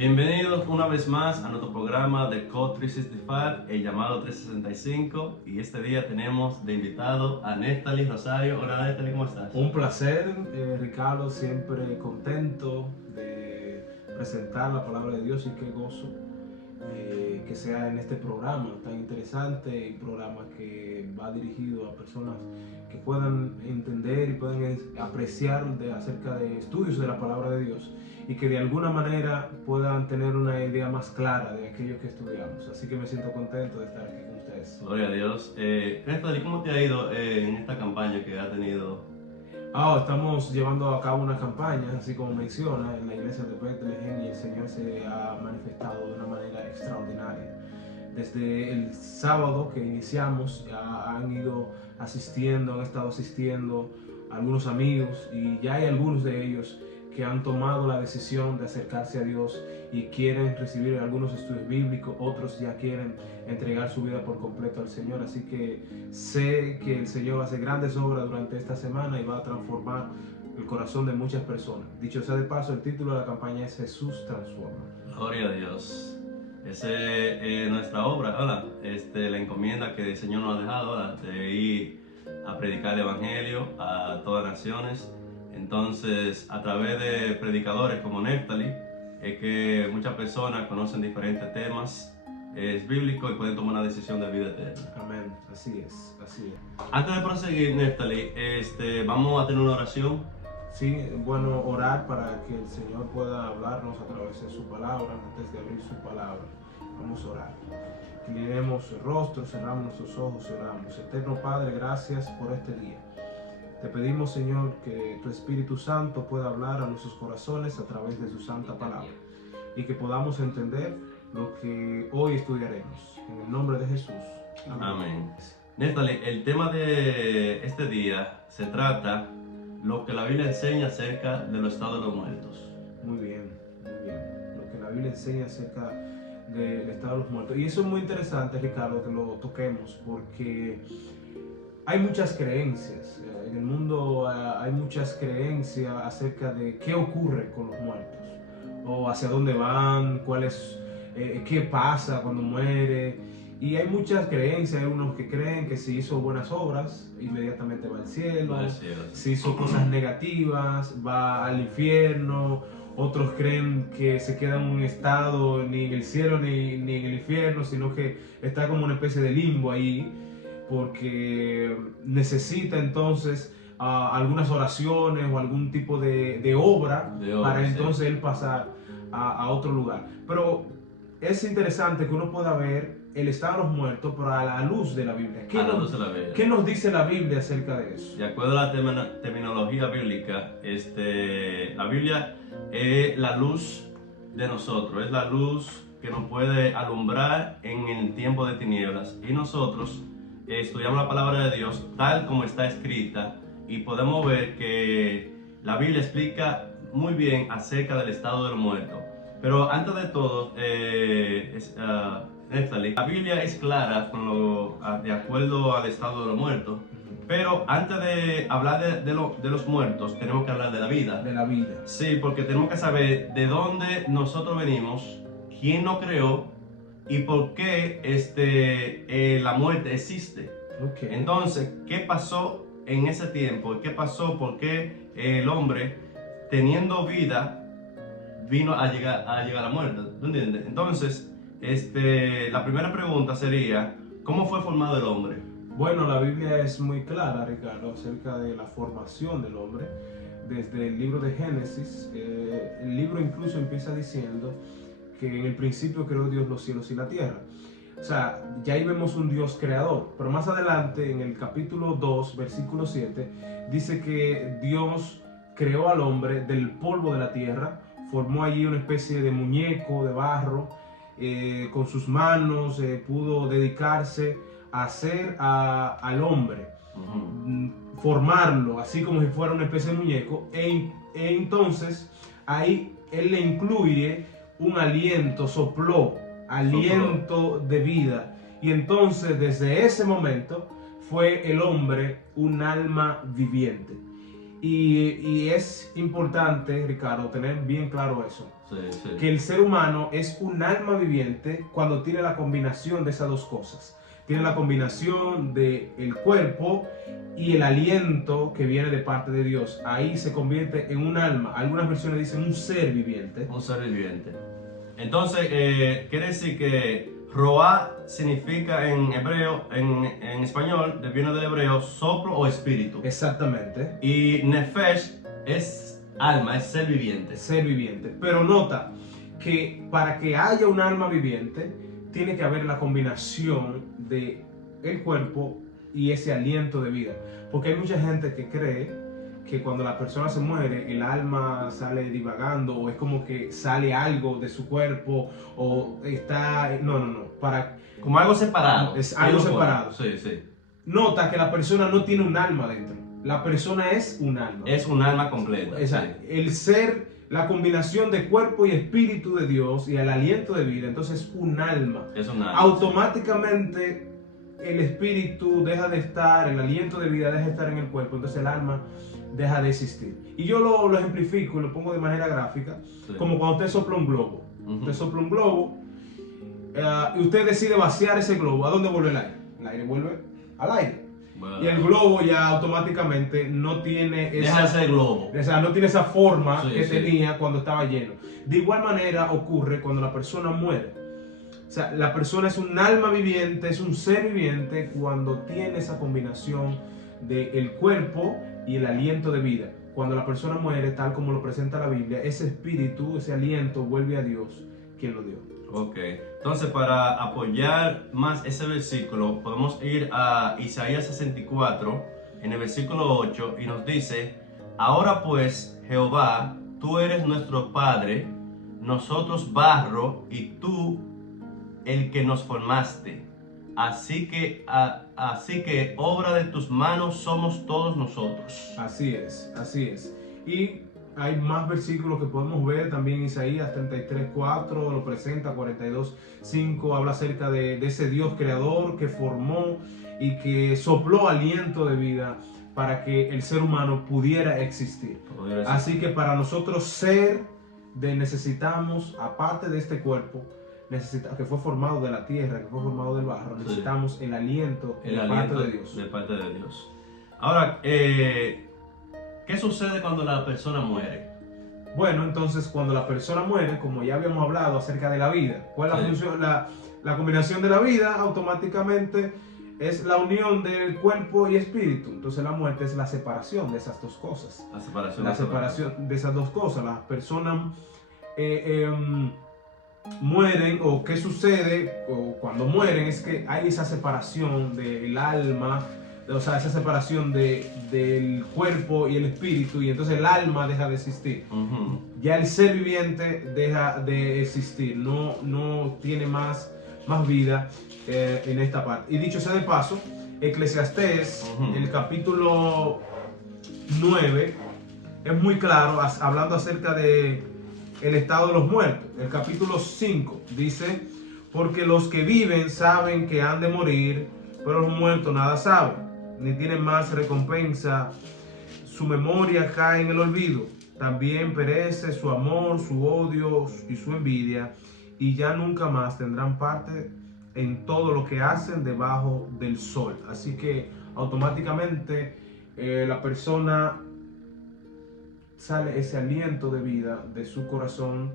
Bienvenidos una vez más a nuestro programa de Code 365, el llamado 365, y este día tenemos de invitado a Neftali Rosario. Hola Neftali, ¿cómo estás? Un placer, Ricardo, siempre contento de presentar la palabra de Dios y qué gozo que sea en este programa tan interesante y programa que va dirigido a personas que puedan entender y puedan apreciar acerca de estudios de la palabra de Dios y que de alguna manera puedan tener una idea más clara de aquello que estudiamos. Así que me siento contento de estar aquí con ustedes. Gloria a Dios. Neftali, ¿cómo te ha ido en esta campaña que ha tenido? Estamos llevando a cabo una campaña, así como menciona, en la iglesia de Bethlehem, y el Señor se ha manifestado de una manera extraordinaria. Desde el sábado que iniciamos, ya han ido asistiendo, han estado asistiendo algunos amigos, y ya hay algunos de ellos que han tomado la decisión de acercarse a Dios y quieren recibir algunos estudios bíblicos, otros ya quieren entregar su vida por completo al Señor. Así que sé que el Señor hace grandes obras durante esta semana y va a transformar el corazón de muchas personas. Dicho sea de paso, el título de la campaña es Jesús Transforma. Gloria a Dios. Esa es nuestra obra, ¿verdad? La encomienda que el Señor nos ha dejado, ¿verdad? De ir a predicar el Evangelio a todas las naciones. Entonces, a través de predicadores como Neftali, es que muchas personas conocen diferentes temas, es bíblico y pueden tomar una decisión de vida eterna. Amén, así es, así es. Antes de proseguir, Neftali, vamos a tener una oración. Sí, es bueno orar para que el Señor pueda hablarnos a través de su palabra. Antes de abrir su palabra, vamos a orar. Inclinemos el rostro, cerramos nuestros ojos y oramos. Eterno Padre, gracias por este día. Te pedimos, Señor, que tu Espíritu Santo pueda hablar a nuestros corazones a través de su santa palabra y que podamos entender lo que hoy estudiaremos. En el nombre de Jesús. Amén. Amén. Neftali, el tema de este día se trata lo que la Biblia enseña acerca de los estados de los muertos. Muy bien, muy bien. Lo que la Biblia enseña acerca del estado de los muertos. Y eso es muy interesante, Ricardo, que lo toquemos, porque hay muchas creencias. En el mundo hay muchas creencias acerca de qué ocurre con los muertos, o hacia dónde van, qué pasa cuando muere. Y hay muchas creencias. Hay unos que creen que si hizo buenas obras, inmediatamente va al cielo. Si hizo cosas negativas, va al infierno. Otros creen que se queda en un estado ni en el cielo ni en el infierno, sino que está como una especie de limbo ahí, porque necesita entonces algunas oraciones o algún tipo de obra para entonces él pasar a otro lugar. Pero es interesante que uno pueda ver el estado de los muertos, pero a la luz de la Biblia. ¿Qué nos dice la Biblia acerca de eso? De acuerdo a la terminología bíblica, la Biblia es la luz de nosotros, es la luz que nos puede alumbrar en el tiempo de tinieblas. Y nosotros estudiamos la palabra de Dios tal como está escrita y podemos ver que la Biblia explica muy bien acerca del estado del muerto. Pero antes de todo, Neftali, la Biblia es clara de acuerdo al estado de los muertos. Pero antes de hablar de los muertos, tenemos que hablar de la vida. De la vida. Sí, porque tenemos que saber de dónde nosotros venimos, quién nos creó y por qué la muerte existe. Okay. Entonces, ¿qué pasó en ese tiempo? ¿Qué pasó? ¿Por qué el hombre, teniendo vida, vino a llegar a la muerte? ¿Tú entiendes? Entonces, la primera pregunta sería, ¿cómo fue formado el hombre? Bueno, la Biblia es muy clara, Ricardo, acerca de la formación del hombre. Desde el libro de Génesis, el libro incluso empieza diciendo que en el principio creó Dios los cielos y la tierra. O sea, ya ahí vemos un Dios creador. Pero más adelante, en el capítulo 2, versículo 7, dice que Dios creó al hombre del polvo de la tierra, formó allí una especie de muñeco de barro, con sus manos pudo dedicarse a hacer al hombre, formarlo así como si fuera una especie de muñeco, e entonces ahí él le incluye un aliento, sopló aliento de vida, y entonces desde ese momento fue el hombre un alma viviente. Y es importante, Ricardo, tener bien claro eso. Sí, sí. Que el ser humano es un alma viviente cuando tiene la combinación de esas dos cosas. Tiene la combinación del cuerpo y el aliento que viene de parte de Dios. Ahí se convierte en un alma. Algunas versiones dicen un ser viviente. Un ser viviente. Entonces, quiere decir que Roá significa en hebreo, en español, viene del hebreo soplo o espíritu. Exactamente. Y Nefesh es alma, es ser viviente. Ser viviente. Pero nota que para que haya un alma viviente, tiene que haber la combinación de el cuerpo y ese aliento de vida. Porque hay mucha gente que cree que cuando la persona se muere, el alma sale divagando o es como que sale algo de su cuerpo o está... No. Como algo separado. Es algo separado. Sí, sí. Nota que la persona no tiene un alma dentro. La persona es un alma. Es un alma completa. Exacto. Sí. El ser, la combinación de cuerpo y espíritu de Dios y el aliento de vida, entonces es un alma. Es un alma. Automáticamente el espíritu deja de estar, el aliento de vida deja de estar en el cuerpo, entonces el alma deja de existir. Y yo lo ejemplifico y lo pongo de manera gráfica, Sí. como cuando usted sopla un globo. Ujú. Usted sopla un globo y usted decide vaciar ese globo. ¿A dónde vuelve el aire? El aire vuelve al aire. Bueno. Y el globo ya automáticamente no tiene Deja de ser globo. o sea, no tiene esa forma Sí, que sí. tenía cuando estaba lleno. De igual manera ocurre cuando la persona muere. O sea, la persona es un alma viviente, es un ser viviente cuando tiene esa combinación del cuerpo y el aliento de vida. Cuando la persona muere, tal como lo presenta la Biblia, ese espíritu, ese aliento vuelve a Dios, quien lo dio. Ok, entonces para apoyar más ese versículo podemos ir a Isaías 64 en el versículo 8 y nos dice: ahora pues, Jehová, tú eres nuestro Padre, nosotros barro y tú el que nos formaste. Así que obra de tus manos somos todos nosotros. Así es, así es. Y hay más versículos que podemos ver también. Isaías 33:4 lo presenta, 42:5 habla acerca de ese Dios creador que formó y que sopló aliento de vida para que el ser humano pudiera existir. Así que para nosotros necesitamos, aparte de este cuerpo, que fue formado de la tierra, que fue formado del barro, necesitamos el aliento de parte de Dios. De parte de Dios. Ahora, ¿qué sucede cuando la persona muere? Bueno, entonces cuando la persona muere, como ya habíamos hablado acerca de la vida, ¿cuál es la función? La combinación de la vida automáticamente es la unión del cuerpo y espíritu. Entonces la muerte es la separación de esas dos cosas. La separación de esas dos cosas. Las personas mueren, o qué sucede cuando mueren es que hay esa separación del alma, o sea, esa separación del cuerpo y el espíritu, y entonces el alma deja de existir. Uh-huh. Ya el ser viviente deja de existir, no tiene más vida en esta parte. Y dicho sea de paso, Eclesiastés, uh-huh, el capítulo 9, es muy claro hablando acerca de el estado de los muertos. El capítulo 5 dice: porque los que viven saben que han de morir, pero los muertos nada saben, ni tienen más recompensa. Su memoria cae en el olvido. También perece su amor, su odio y su envidia, y ya nunca más tendrán parte en todo lo que hacen debajo del sol. Así que automáticamente la persona sale ese aliento de vida de su corazón,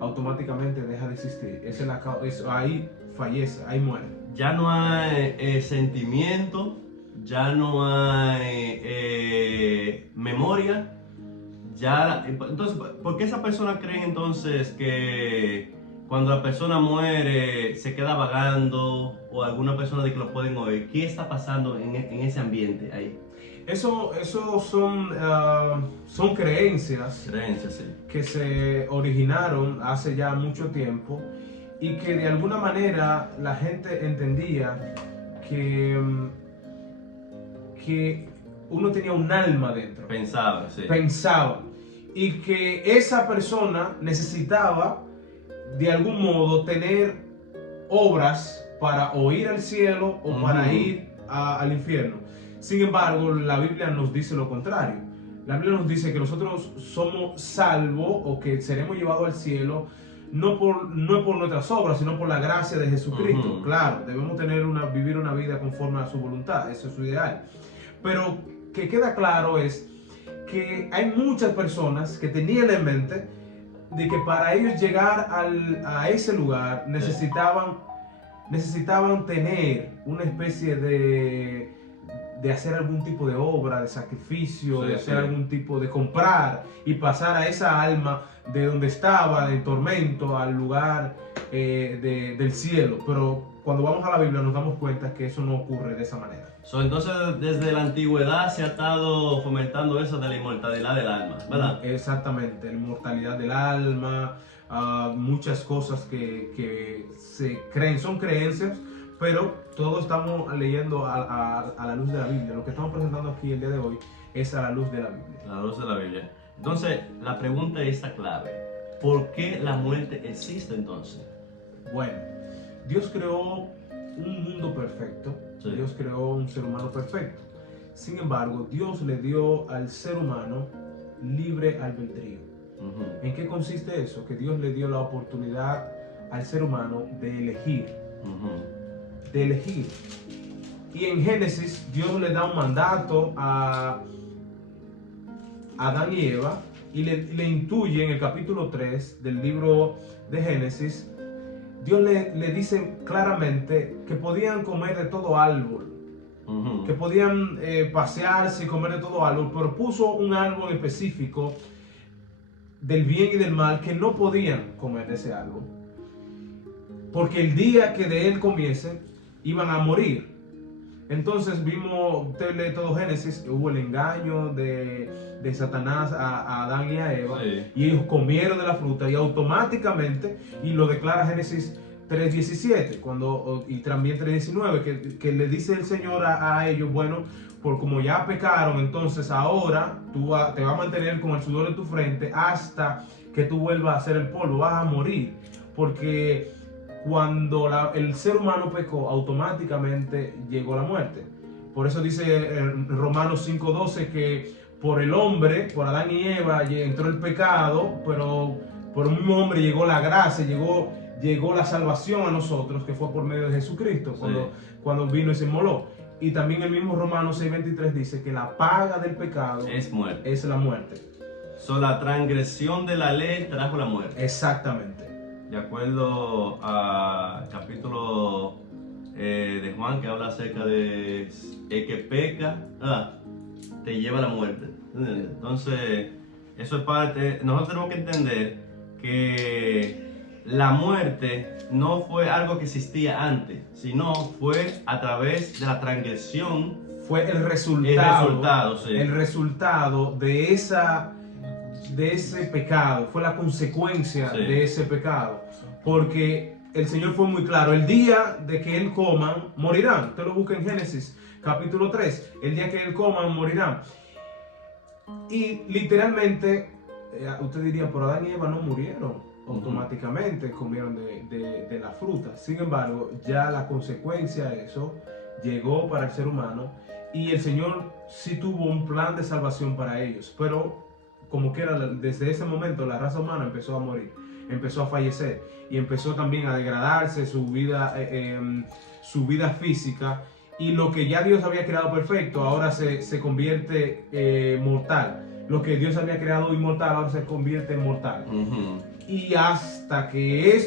automáticamente deja de existir. Ahí fallece, ahí muere. Ya no hay sentimiento, ya no hay memoria. Entonces, ¿por qué esa persona cree entonces que cuando la persona muere se queda vagando, o alguna persona de que lo pueden oír? ¿Qué está pasando en ese ambiente ahí? Eso son creencias Sí, que se originaron hace ya mucho tiempo y que de alguna manera la gente entendía que uno tenía un alma dentro. Pensaba, sí. Pensaba. Y que esa persona necesitaba de algún modo tener obras para o ir al cielo o para ir al infierno. Sin embargo, la Biblia nos dice lo contrario. La Biblia nos dice que nosotros somos salvos o que seremos llevados al cielo no por nuestras obras, sino por la gracia de Jesucristo. Claro, debemos vivir una vida conforme a su voluntad, eso es su ideal. Pero que queda claro es que hay muchas personas que tenían en mente de que para ellos llegar a ese lugar necesitaban tener una especie de hacer algún tipo de obra, de sacrificio, de hacer algún tipo de comprar y pasar a esa alma de donde estaba, de tormento, al lugar del cielo. Pero cuando vamos a la Biblia nos damos cuenta que eso no ocurre de esa manera. Entonces, desde la antigüedad se ha estado fomentando eso de la inmortalidad del alma, ¿verdad? Exactamente, la inmortalidad del alma, muchas cosas que se creen, son creencias, pero todos estamos leyendo a la luz de la Biblia. Lo que estamos presentando aquí el día de hoy es a la luz de la Biblia. A la luz de la Biblia. Entonces, la pregunta es esta clave. ¿Por qué la muerte existe entonces? Bueno, Dios creó un mundo perfecto. Sí. Dios creó un ser humano perfecto. Sin embargo, Dios le dio al ser humano libre albedrío. ¿En qué consiste eso? Que Dios le dio la oportunidad al ser humano de elegir. De elegir. Y en Génesis, Dios le da un mandato a Adán y Eva y le intuye en el capítulo 3 del libro de Génesis. Dios le dice claramente que podían comer de todo árbol, que podían pasearse y comer de todo árbol, pero puso un árbol específico del bien y del mal que no podían comer de ese árbol, porque el día que de él comiesen iban a morir. Entonces usted lee todo Génesis, hubo el engaño de Satanás a Adán y a Eva, y ellos comieron de la fruta y automáticamente, y lo declara Génesis 3:17, y también 3:19, que le dice el Señor a ellos, bueno, por como ya pecaron, entonces ahora te vas a mantener con el sudor de tu frente hasta que tú vuelvas a hacer el polvo, vas a morir, porque cuando el ser humano pecó, automáticamente llegó la muerte. Por eso dice en Romanos 5:12 que por el hombre, por Adán y Eva, entró el pecado, pero por un mismo hombre llegó la gracia, llegó la salvación a nosotros, que fue por medio de Jesucristo, cuando vino y se inmoló. Y también el mismo Romanos 6:23 dice que la paga del pecado es muerte. Es la muerte. La transgresión de la ley trajo la muerte. Exactamente. De acuerdo al capítulo de Juan, que habla acerca de que peca, te lleva a la muerte. Entonces, eso es parte. Nosotros tenemos que entender que la muerte no fue algo que existía antes, sino fue a través de la transgresión. Fue el resultado de ese pecado, fue la consecuencia de ese pecado, porque el Señor fue muy claro: el día de que él coman, morirán. Usted lo busca en Génesis capítulo 3, el día que él coman, morirán. Y literalmente, usted diría, por Adán y Eva no murieron, automáticamente comieron de la fruta. Sin embargo, ya la consecuencia de eso llegó para el ser humano, y el Señor sí tuvo un plan de salvación para ellos, pero como quiera, desde ese momento la raza humana empezó a morir, empezó a fallecer, y empezó también a degradarse su vida física, y lo que ya Dios había creado perfecto ahora se convierte mortal. Lo que Dios había creado inmortal ahora se convierte en mortal. Y hasta que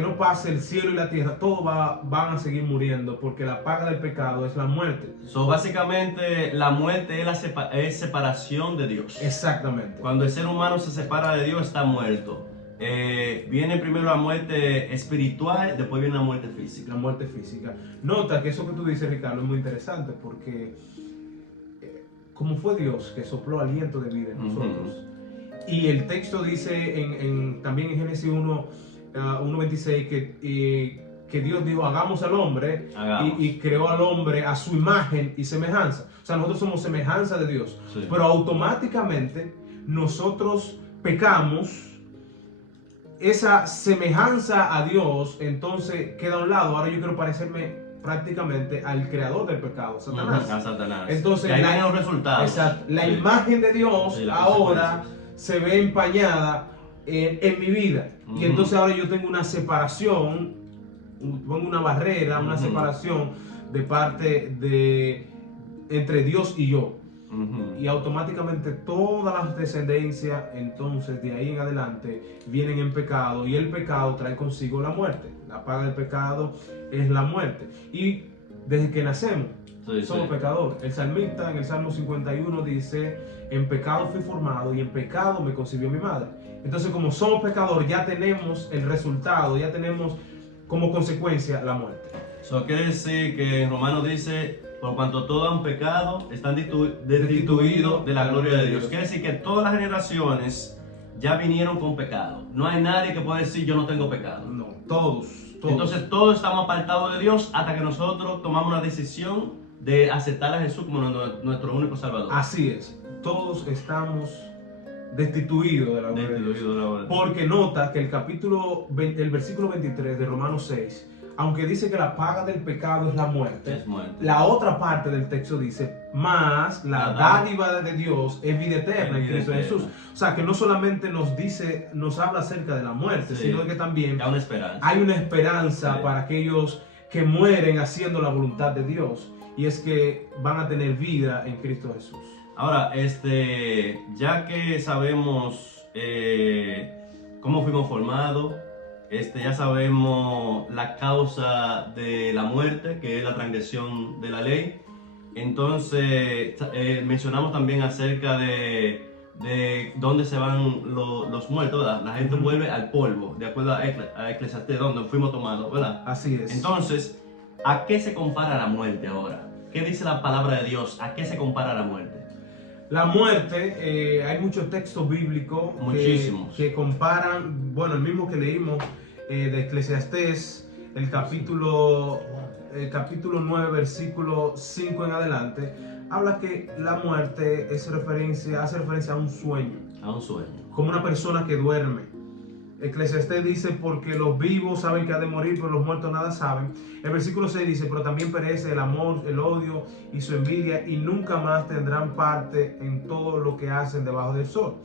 no pase el cielo y la tierra, todos van a seguir muriendo, porque la paga del pecado es la muerte. Básicamente, la muerte es separación de Dios. Exactamente. Cuando el ser humano se separa de Dios, está muerto. Viene primero la muerte espiritual, después viene la muerte física. La muerte física. Nota que eso que tú dices, Ricardo, es muy interesante, porque como fue Dios que sopló aliento de vida en nosotros, y el texto dice también en Génesis 1:26 que Dios dijo: hagamos al hombre, y creó al hombre a su imagen y semejanza. O sea, nosotros somos semejanza de Dios, pero automáticamente nosotros pecamos. Esa semejanza a Dios entonces queda a un lado. Ahora yo quiero parecerme prácticamente al creador del pecado, Satanás. A Satanás. Entonces, y ahí vienen los resultados. Exacto, la Sí. imagen de Dios Sí, las ahora consecuencias. se ve empañada en mi vida. Y entonces ahora yo tengo una separación, pongo una barrera, una separación de parte de entre Dios y yo. Y automáticamente todas las descendencias, entonces de ahí en adelante, vienen en pecado, y el pecado trae consigo la muerte. La paga del pecado es la muerte. Y desde que nacemos, somos pecadores. El salmista en el Salmo 51 dice: en pecado fui formado y en pecado me concibió mi madre. Entonces, como somos pecadores, ya tenemos el resultado, ya tenemos como consecuencia la muerte. Eso quiere decir que en Romanos dice: por cuanto todos han pecado, están destituidos de la gloria de Dios. Quiere decir que todas las generaciones ya vinieron con pecado. No hay nadie que pueda decir: yo no tengo pecado. No, todos. Entonces todos estamos apartados de Dios hasta que nosotros tomamos la decisión de aceptar a Jesús como nuestro único Salvador. Así es. Todos estamos destituidos de la gloria de Dios. Porque nota que el versículo 23 de Romanos 6, aunque dice que la paga del pecado es la muerte, la otra parte del texto dice: más la dádiva de Dios es vida eterna en Cristo Jesús. O sea, que no solamente nos habla acerca de la muerte, sino que también hay una esperanza para aquellos que mueren haciendo la voluntad de Dios, y es que van a tener vida en Cristo Jesús. Ahora, ya que sabemos cómo fuimos formados, ya sabemos la causa de la muerte, que es la transgresión de la ley. Entonces, mencionamos también acerca de dónde se van los muertos, ¿verdad? La gente vuelve al polvo, de acuerdo a Eclesiastés, donde fuimos tomados, ¿verdad? Así es. Entonces, ¿a qué se compara la muerte ahora? ¿Qué dice la palabra de Dios? ¿A qué se compara la muerte? La muerte, hay muchos textos bíblicos que comparan, bueno, el mismo que leímos de Eclesiastés, el capítulo 9, versículo 5 en adelante, habla que la muerte hace referencia a un sueño. A un sueño. Como una persona que duerme. Eclesiastés dice: porque los vivos saben que ha de morir, pero los muertos nada saben. El versículo 6 dice: pero también perece el amor, el odio y su envidia, y nunca más tendrán parte en todo lo que hacen debajo del sol.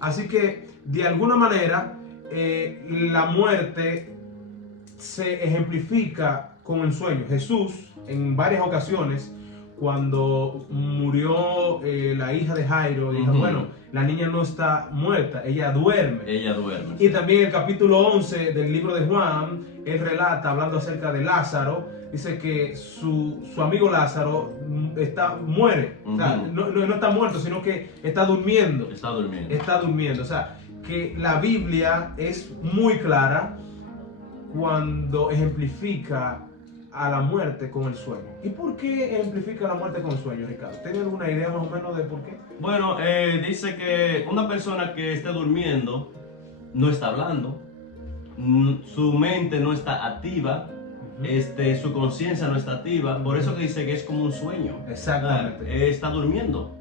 Así que, de alguna manera, la muerte se ejemplifica con el sueño. Jesús, en varias ocasiones, cuando murió la hija de Jairo, dijo: bueno, la niña no está muerta, ella duerme. Ella duerme. Y también en el capítulo 11 del libro de Juan, él relata, hablando acerca de Lázaro, dice que su amigo Lázaro muere. O sea, no está muerto, sino que está durmiendo. Está durmiendo. Está durmiendo. O sea, que la Biblia es muy clara cuando ejemplifica a la muerte con el sueño. ¿Y por qué ejemplifica la muerte con el sueño, Ricardo? ¿Tiene alguna idea más o menos de por qué? Bueno, dice que una persona que esté durmiendo no está hablando, su mente no está activa, su conciencia no está activa, por eso que dice que es como un sueño. Exactamente. Está durmiendo.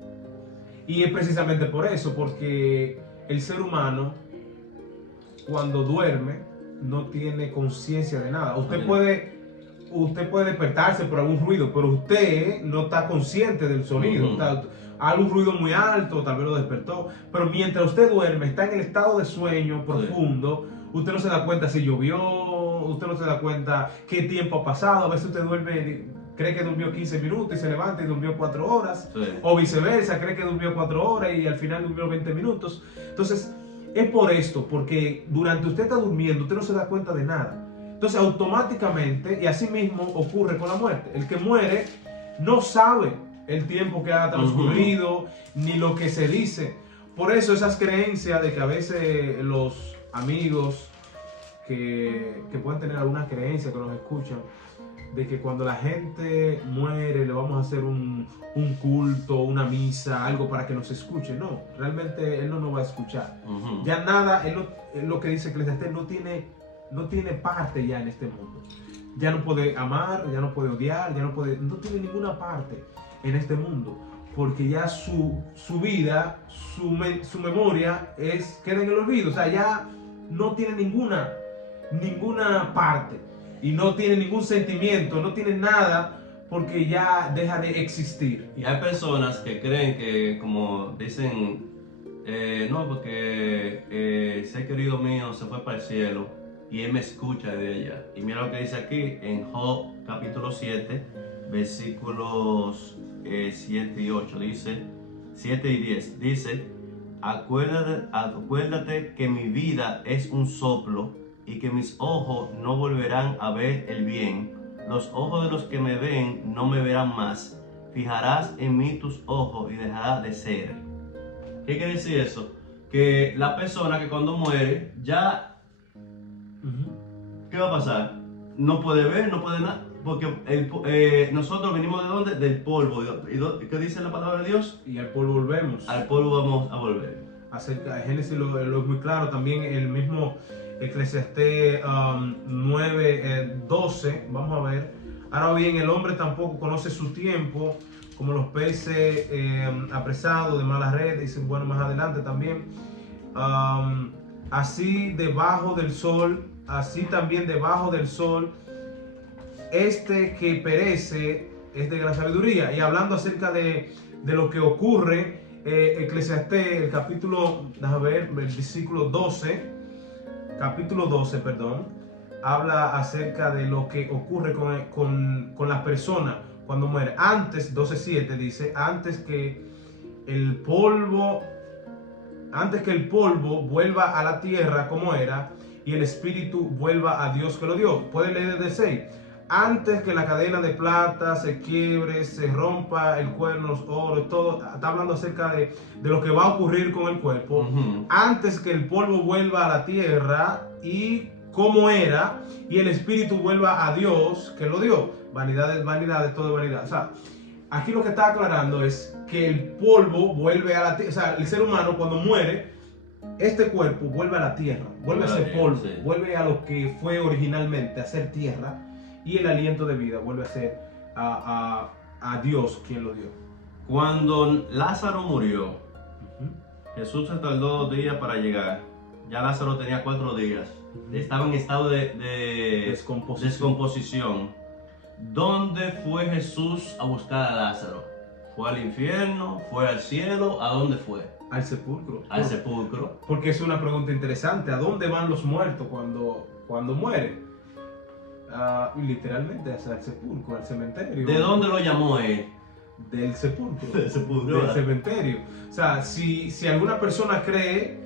Y es precisamente por eso, porque el ser humano, cuando duerme, no tiene conciencia de nada. Usted puede despertarse por algún ruido, pero usted no está consciente del sonido. Algún ruido muy alto, tal vez lo despertó, pero mientras usted duerme, está en el estado de sueño profundo. Usted no se da cuenta si llovió, usted no se da cuenta qué tiempo ha pasado. A veces usted duerme, cree que durmió 15 minutos y se levanta y durmió 4 horas, o viceversa, cree que durmió 4 horas y al final durmió 20 minutos. Entonces, es por esto, porque durante usted está durmiendo, usted no se da cuenta de nada. Entonces, automáticamente, y así mismo ocurre con la muerte. El que muere no sabe el tiempo que ha transcurrido, ni lo que se dice. Por eso esas creencias de que a veces los amigos que pueden tener alguna creencia, que nos escuchan, de que cuando la gente muere le vamos a hacer un culto, una misa, algo para que nos escuche. No, realmente él no nos va a escuchar. Ya nada, lo que dice Eclesiastés, no tiene parte ya en este mundo. Ya no puede amar, ya no puede odiar, no tiene ninguna parte en este mundo, porque ya su vida, su memoria queda en el olvido. O sea, ya no tiene ninguna parte. y no tiene ningún sentimiento, no tiene nada, porque ya deja de existir. Y hay personas que creen que, como dicen, no, porque ese querido mío se fue para el cielo y él me escucha de allá. Y mira lo que dice aquí en Job capítulo 7, versículos 7 y 8, dice, 7 y 10, dice, acuérdate que mi vida es un soplo y que mis ojos no volverán a ver el bien. Los ojos de los que me ven no me verán más. Fijarás en mí tus ojos y dejará de ser. ¿Qué quiere decir eso? Que la persona que cuando muere ya, ¿qué va a pasar? No puede ver, no puede nada. Porque nosotros venimos ¿de dónde? Del polvo. ¿Y qué dice la palabra de Dios? Y al polvo volvemos. Al polvo vamos a volver. Acerca de Génesis lo es muy claro. También el mismo Eclesiastés 9, 12. Vamos a ver. Ahora bien, el hombre tampoco conoce su tiempo, como los peces apresados de mala red. Dice, bueno, más adelante también. Así debajo del sol, así también debajo del sol, este que perece es de gran sabiduría. Y hablando acerca de lo que ocurre, Eclesiastés, el capítulo, déjame ver, el versículo 12, capítulo 12, perdón, habla acerca de lo que ocurre con las personas cuando mueren. Antes, 12:7 dice, antes que el polvo vuelva a la tierra como era, y el espíritu vuelva a Dios que lo dio. Pueden leer desde 6. Antes que la cadena de plata se quiebre, se rompa el cuerno, los oros, todo. Está hablando acerca de lo que va a ocurrir con el cuerpo. Antes que el polvo vuelva a la tierra y como era, y el espíritu vuelva a Dios que lo dio. Vanidades, vanidades, todo vanidad. O sea, aquí lo que está aclarando es que el polvo vuelve a la tierra. O sea, el ser humano cuando muere, este cuerpo vuelve a la tierra, vuelve a ser polvo, sí, vuelve a lo que fue originalmente, a ser tierra, y el aliento de vida vuelve a ser a Dios quien lo dio. Cuando Lázaro murió, Jesús se tardó 2 días para llegar. Ya Lázaro tenía 4 días. Estaba en estado de descomposición. ¿Dónde fue Jesús a buscar a Lázaro? ¿Fue al infierno? ¿Fue al cielo? ¿A dónde fue? Al sepulcro. Al sepulcro. Porque es una pregunta interesante. ¿A dónde van los muertos cuando mueren? Literalmente al sepulcro, al cementerio. ¿De dónde lo llamó él? Del sepulcro. Del sepulcro. Del cementerio. O sea, si alguna persona cree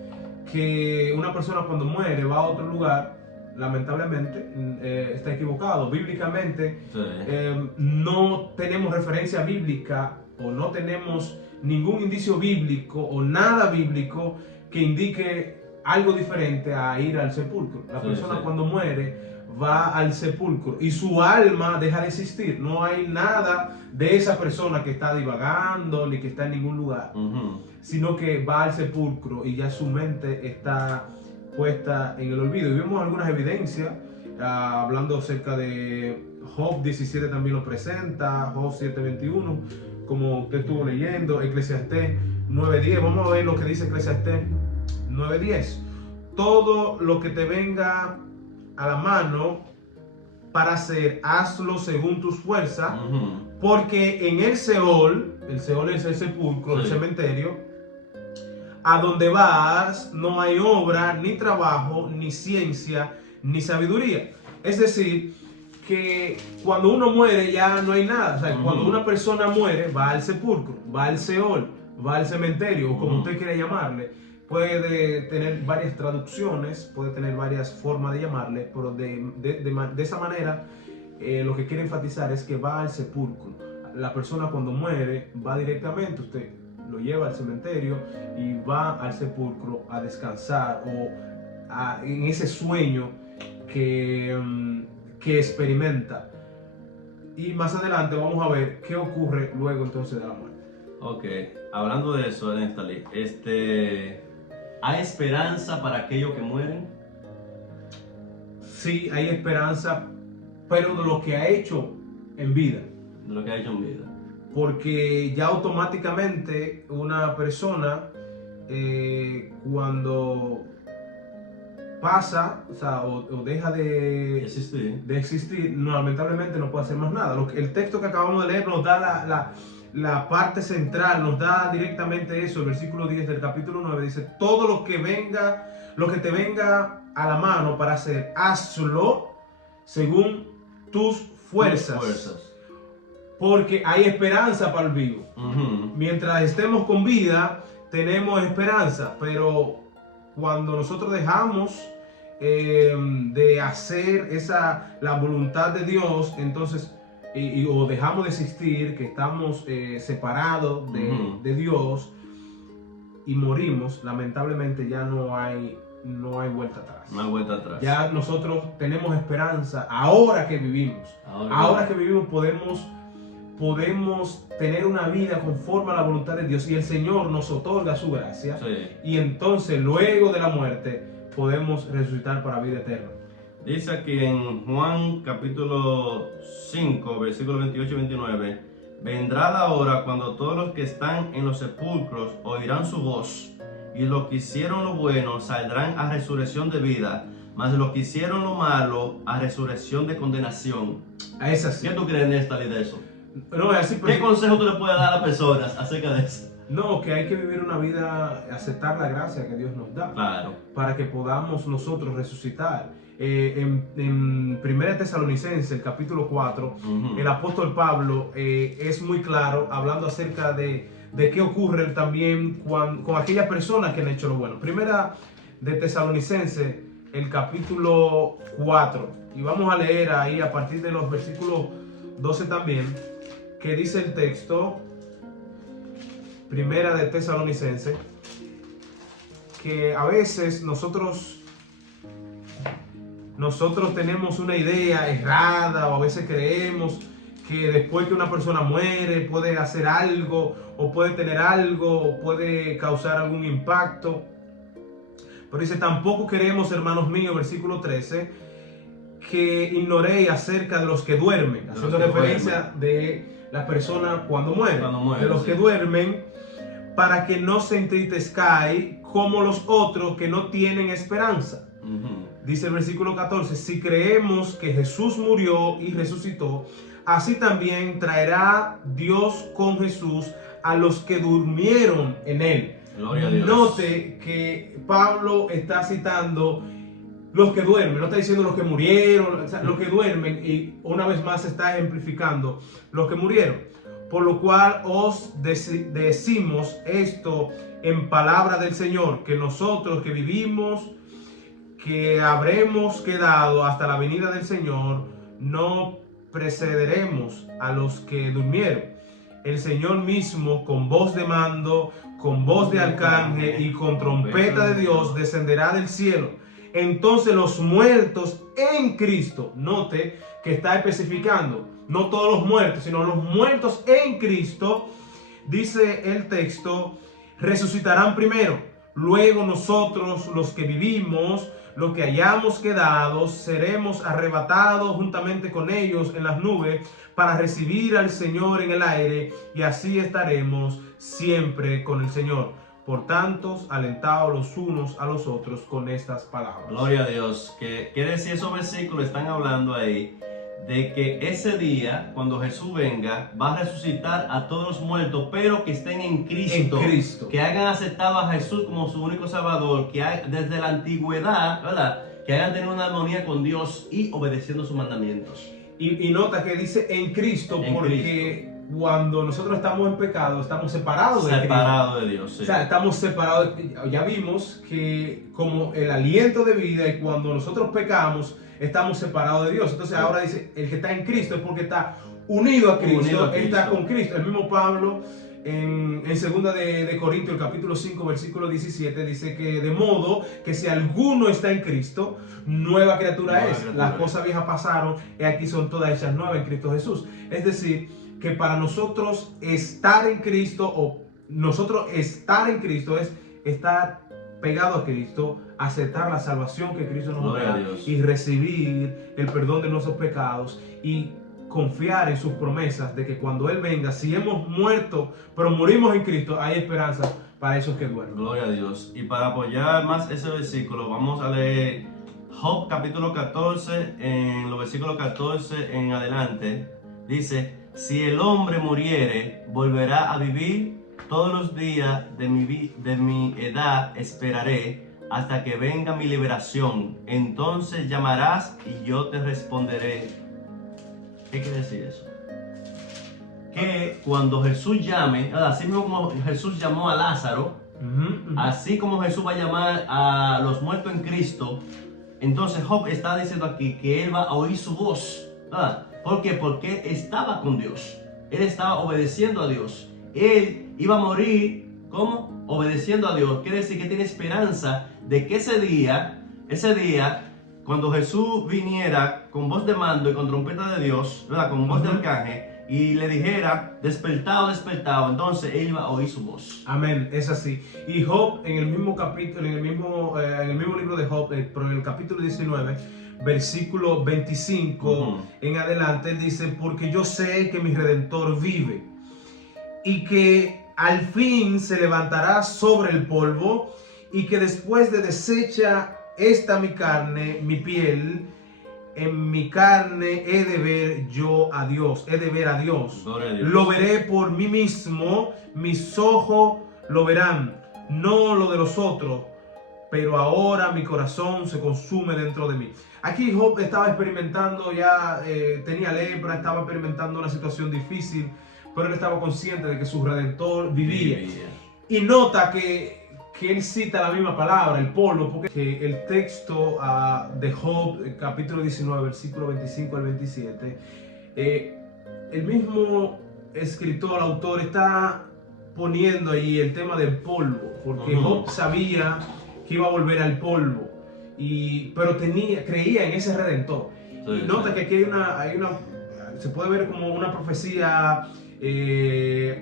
que una persona cuando muere va a otro lugar, lamentablemente está equivocado. Bíblicamente, sí, no tenemos referencia bíblica o no tenemos ningún indicio bíblico o nada bíblico que indique algo diferente a ir al sepulcro. La persona cuando muere va al sepulcro y su alma deja de existir. No hay nada de esa persona que está divagando ni que está en ningún lugar, sino que va al sepulcro y ya su mente está puesta en el olvido. Y vemos algunas evidencias, hablando acerca de Job 17 también lo presenta, Job 7:21, como usted estuvo leyendo, Eclesiastés 9:10. Vamos a ver lo que dice Eclesiastés 9:10. Todo lo que te venga a la mano para hacer, hazlo según tus fuerzas, porque en el Seol es el sepulcro, sí, el cementerio, a donde vas no hay obra, ni trabajo, ni ciencia, ni sabiduría. Es decir, que cuando uno muere ya no hay nada. O sea, cuando una persona muere, va al sepulcro, va al Seol, va al cementerio, o como usted quiera llamarle. Puede tener varias traducciones, puede tener varias formas de llamarle, pero de esa manera lo que quiere enfatizar es que va al sepulcro. La persona cuando muere va directamente, usted lo lleva al cementerio y va al sepulcro a descansar o en ese sueño que experimenta. Y más adelante vamos a ver qué ocurre luego entonces de la muerte. Ok, hablando de eso, Néstalí, ¿hay esperanza para aquellos que mueren? Sí, hay esperanza, pero de lo que ha hecho en vida. De lo que ha hecho en vida. Porque ya automáticamente una persona cuando pasa, o sea, o deja de existir, no, lamentablemente no puede hacer más nada. El texto que acabamos de leer nos da la parte central, nos da directamente eso. El versículo 10 del capítulo 9 dice: todo lo que te venga a la mano para hacer, hazlo según tus fuerzas. Porque hay esperanza para el vivo. Mientras estemos con vida, tenemos esperanza, pero cuando nosotros dejamos de hacer la voluntad de Dios, entonces, o dejamos de existir, que estamos separados de Dios y morimos, lamentablemente ya no hay vuelta atrás. No hay vuelta atrás. Ya nosotros tenemos esperanza ahora que vivimos. Ahora que vivimos podemos tener una vida conforme a la voluntad de Dios y el Señor nos otorga su gracia. Sí. Y entonces luego de la muerte podemos resucitar para vida eterna. Dice aquí en Juan capítulo 5 versículos 28 y 29: vendrá la hora cuando todos los que están en los sepulcros oirán su voz, y los que hicieron lo bueno saldrán a resurrección de vida, mas los que hicieron lo malo a resurrección de condenación. Es así. ¿Qué tú crees, Néstor, de eso? No, es así, ¿Qué consejo tú le puedes dar a las personas acerca de eso? No, que hay que vivir una vida, aceptar la gracia que Dios nos da. Claro. Para que podamos nosotros resucitar. En 1 Tesalonicenses, el capítulo 4, el apóstol Pablo es muy claro hablando acerca de qué ocurre también con aquellas personas que han hecho lo bueno. 1 Tesalonicenses, el capítulo 4, y vamos a leer ahí a partir de los versículos 12 también, que dice el texto, 1 Tesalonicenses, que a veces nosotros tenemos una idea errada, o a veces creemos que después que una persona muere puede hacer algo, o puede tener algo, o puede causar algún impacto. Pero dice: tampoco queremos, hermanos míos, versículo 13, que ignoréis acerca de los que duermen, haciendo referencia de las personas cuando mueren, de los que duermen, para que no se entristezcáis como los otros que no tienen esperanza. Dice el versículo 14: si creemos que Jesús murió y resucitó, así también traerá Dios con Jesús a los que durmieron en él. Gloria a Dios. Note que Pablo está citando los que duermen, no está diciendo los que murieron, o sea, los que duermen, y una vez más está ejemplificando los que murieron. Por lo cual os decimos esto en palabra del Señor, que nosotros que vivimos, que habremos quedado hasta la venida del Señor, no precederemos a los que durmieron. El Señor mismo, con voz de mando, con voz de arcángel y con trompeta de Dios, descenderá del cielo. Entonces los muertos en Cristo, note que está especificando, no todos los muertos, sino los muertos en Cristo, dice el texto, resucitarán primero. Luego nosotros, los que vivimos, los que hayamos quedado, seremos arrebatados juntamente con ellos en las nubes para recibir al Señor en el aire, y así estaremos siempre con el Señor. Por tanto, alentados los unos a los otros con estas palabras. Gloria a Dios. Que quiere decir, esos versículos están hablando ahí de que ese día, cuando Jesús venga, va a resucitar a todos los muertos, pero que estén en Cristo. Que hayan aceptado a Jesús como su único Salvador, que desde la antigüedad, ¿verdad?, que hayan tenido una armonía con Dios y obedeciendo sus mandamientos. Y nota que dice en Cristo, porque cuando nosotros estamos en pecado, estamos separados de Cristo. Separados de Dios, sí. O sea, estamos separados. Ya vimos que como el aliento de vida, y cuando nosotros pecamos, estamos separados de Dios. Entonces ahora dice, el que está en Cristo es porque está unido a Cristo, está con Cristo. El mismo Pablo en 2 de Corintios, el capítulo 5, versículo 17, dice que de modo que si alguno está en Cristo, nueva criatura es. Las cosas viejas pasaron y aquí son todas hechas nuevas en Cristo Jesús. Es decir, que para nosotros estar en Cristo, o nosotros estar en Cristo, es estar pegado a Cristo, aceptar la salvación que Cristo nos da y recibir el perdón de nuestros pecados y confiar en sus promesas de que cuando Él venga, si hemos muerto pero morimos en Cristo, hay esperanza para esos que duermen. Gloria a Dios. Y para apoyar más ese versículo, vamos a leer Job capítulo 14, en los versículos 14 en adelante. Dice: si el hombre muriere, volverá a vivir. Todos los días de mi edad esperaré hasta que venga mi liberación. Entonces llamarás y yo te responderé. ¿Qué quiere decir eso? Que cuando Jesús llame, así mismo como Jesús llamó a Lázaro, así como Jesús va a llamar a los muertos en Cristo, entonces Job está diciendo aquí que él va a oír su voz. ¿Por qué? Porque estaba con Dios. Él estaba obedeciendo a Dios. Él iba a morir, ¿cómo? Obedeciendo a Dios. Quiere decir que tiene esperanza de que ese día, cuando Jesús viniera con voz de mando y con trompeta de Dios, ¿verdad? Con voz de arcángel, y le dijera: despertado, despertado, entonces él iba a oír su voz. Amén, es así. Y Job, en el mismo capítulo, en el mismo libro de Job, pero en el capítulo 19, versículo 25 en adelante, él dice: porque yo sé que mi Redentor vive y que al fin se levantará sobre el polvo, y que después de deshecha esta mi carne, mi piel, en mi carne he de ver yo a Dios, he de ver a Dios. Lo veré por mí mismo, mis ojos lo verán, no lo de los otros, pero ahora mi corazón se consume dentro de mí. Aquí Job estaba experimentando, ya tenía lepra, estaba experimentando una situación difícil, pero él estaba consciente de que su Redentor vivía. Y nota que él cita la misma palabra, el polvo, porque el texto de Job, capítulo 19, versículo 25 al 27, el mismo escritor, autor, está poniendo ahí el tema del polvo, porque Job sabía que iba a volver al polvo, pero creía en ese Redentor. Y nota que aquí hay una, se puede ver como una profecía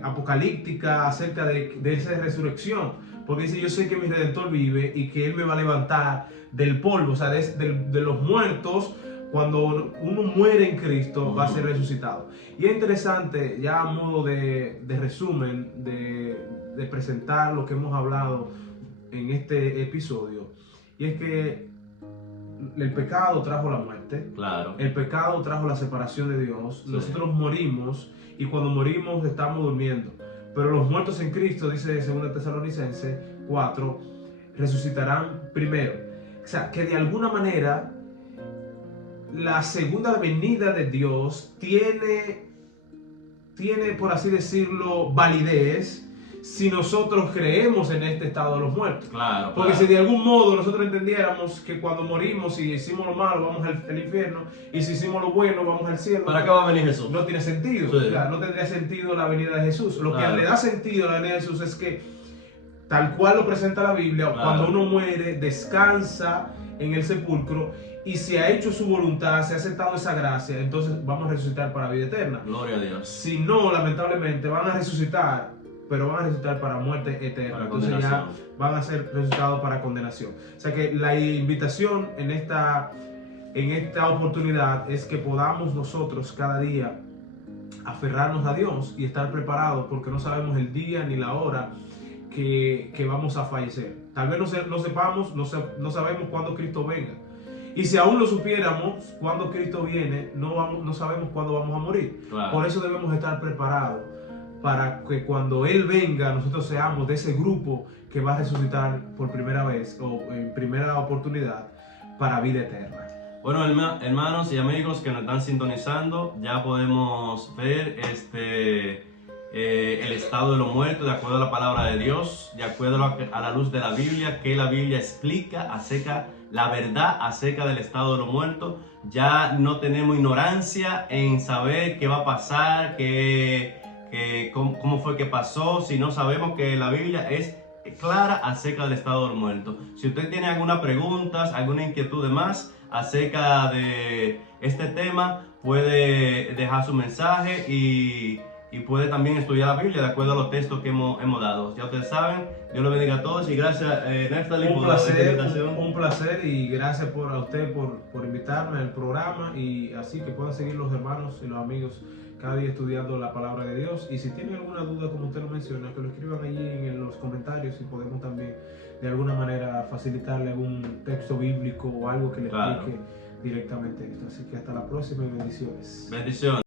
apocalíptica acerca de esa resurrección. Porque dice: yo sé que mi Redentor vive y que Él me va a levantar del polvo, o sea, de los muertos. Cuando uno muere en Cristo, va a ser resucitado. Y es interesante, ya a modo de resumen, de presentar lo que hemos hablado en este episodio. Y es que el pecado trajo la muerte. Claro. El pecado trajo la separación de Dios. Sí. Nosotros morimos, y cuando morimos estamos durmiendo. Pero los muertos en Cristo, dice 2 Tesalonicenses 4, resucitarán primero. O sea, que de alguna manera la segunda venida de Dios tiene, por así decirlo, validez si nosotros creemos en este estado de los muertos. Claro. Porque si de algún modo nosotros entendiéramos que cuando morimos, y hicimos lo malo, vamos al infierno, y si hicimos lo bueno, vamos al cielo. ¿Para qué va a venir Jesús? No tiene sentido. Sí. Claro, no tendría sentido la venida de Jesús. Lo que le da sentido a la venida de Jesús es que, tal cual lo presenta la Biblia, cuando uno muere, descansa en el sepulcro, y se ha hecho su voluntad, se ha aceptado esa gracia, entonces vamos a resucitar para vida eterna. Gloria a Dios. Si no, lamentablemente, van a resucitar, pero van a resucitar para muerte eterna. Entonces ya van a ser resucitados para condenación. O sea que la invitación en esta oportunidad es que podamos nosotros cada día aferrarnos a Dios y estar preparados, porque no sabemos el día ni la hora que vamos a fallecer. Tal vez no sabemos cuándo Cristo venga. Y si aún lo supiéramos, cuando Cristo viene, no sabemos cuándo vamos a morir. Claro. Por eso debemos estar preparados, para que cuando Él venga, nosotros seamos de ese grupo que va a resucitar por primera vez, o en primera oportunidad, para vida eterna. Bueno, hermanos y amigos que nos están sintonizando, ya podemos ver el estado de los muertos de acuerdo a la palabra de Dios, de acuerdo a la luz de la Biblia, que la Biblia explica acerca la verdad acerca del estado de los muertos. Ya no tenemos ignorancia en saber qué va a pasar, cómo fue que pasó, si no sabemos que la Biblia es clara acerca del estado de los muertos. Si usted tiene alguna pregunta, alguna inquietud de más acerca de este tema, puede dejar su mensaje y puede también estudiar la Biblia de acuerdo a los textos que hemos dado. Ya ustedes saben, Dios los bendiga a todos y gracias, Neftali, por la invitación. Un placer, y gracias a usted por invitarme al programa, y así que puedan seguir los hermanos y los amigos cada día estudiando la palabra de Dios. Y si tienen alguna duda, como usted lo menciona, que lo escriban allí en los comentarios y podemos también de alguna manera facilitarle algún texto bíblico o algo que le Claro. explique directamente esto. Así que hasta la próxima y bendiciones. Bendiciones.